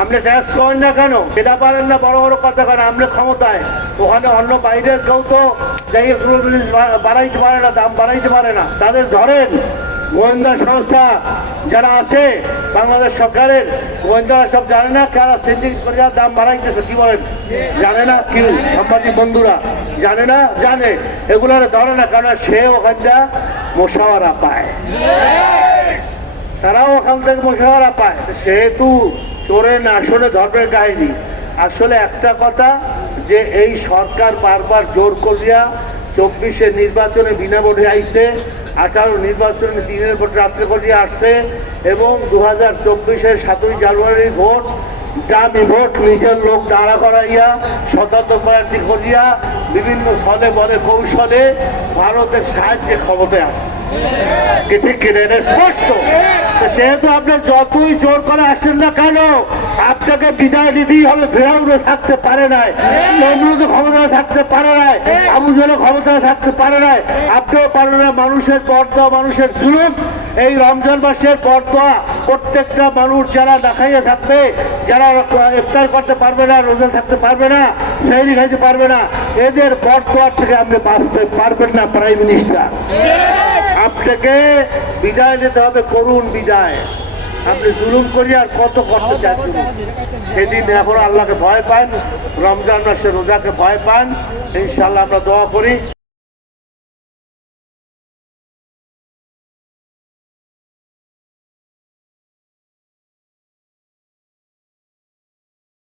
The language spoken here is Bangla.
আপনি ট্যাক্স করেন না কেন? এটা পারেন না বড় বড় কথা কেন? আপনি ক্ষমতায়, ওখানে অন্য বাইরের কেউ তো যাই বাড়াইতে পারে না, দাম বাড়াইতে পারে না। তাদের ধরেন, গোয়েন্দা সংস্থা যারা আছে বাংলাদেশ সরকারের, গোয়েন্দারা সব জানে না কারা সিন্ডিকেট করে দাম বাড়াইতেছে। কি বলেন? জানে না? কি সাংবাদিক বন্ধুরা জানে না? জানে। এগুলোর ধরে না, কারণ সে ওখানটা মোশাওয়ারা পায়, তারাও ওখান থেকে মোশাওয়ারা পায়। সেহেতু চোরের না আসলে ধর্মের কাহিনী। আসলে একটা কথা, যে এই সরকার বারবার জোর করিয়া 24-এর নির্বাচনে বিনা ভোটে আইছে, 18 নির্বাচনে দিনের ভোট রাত্রে করিয়া আসছে, এবং 2024-এর 7ই জানুয়ারির ভোট দামি ভোট নিজের লোক দাঁড়া করাইয়া স্বতন্ত্র প্রার্থী করিয়া বিভিন্ন ছলে বলে কৌশলে ভারতের সাহায্যে ক্ষমতায় আসে। ঠিক কিনা? এটা স্পষ্ট। সেহেতু আপনি যতই জোর করে আসেন না কেন, আপনাকে বিদায় দিতেই হবে। ফেরাউনও থাকতে পারে নাই, নমরুদও ক্ষমতায় থাকতে পারে নাই, আবু জেলও ক্ষমতায় থাকতে পারে নাই, আপনিও পারেন না। মানুষের পর্দা, মানুষের জুলুম, এই রমজান মাসের পর্দা প্রত্যেকটা মানুষ যারা না খাইয়ে থাকবে, যারা ইফতার করতে পারবে না, রোজা থাকতে পারবে না, সেহরি খাইতে পারবে না, এদের পর্দার থেকে আপনি বাঁচতে পারবেন না। প্রাইম মিনিস্টার, আপনাকে বিদায় নিতে হবে, করুন বিদায়। আপনি জুলুম করি আর কত করতে চাচ্ছেন? সেদিন এখন আল্লাহকে ভয় পান, রমজান মাসে রোজাকে ভয় পান। ইনশাআল্লাহ আমরা দোয়া করি।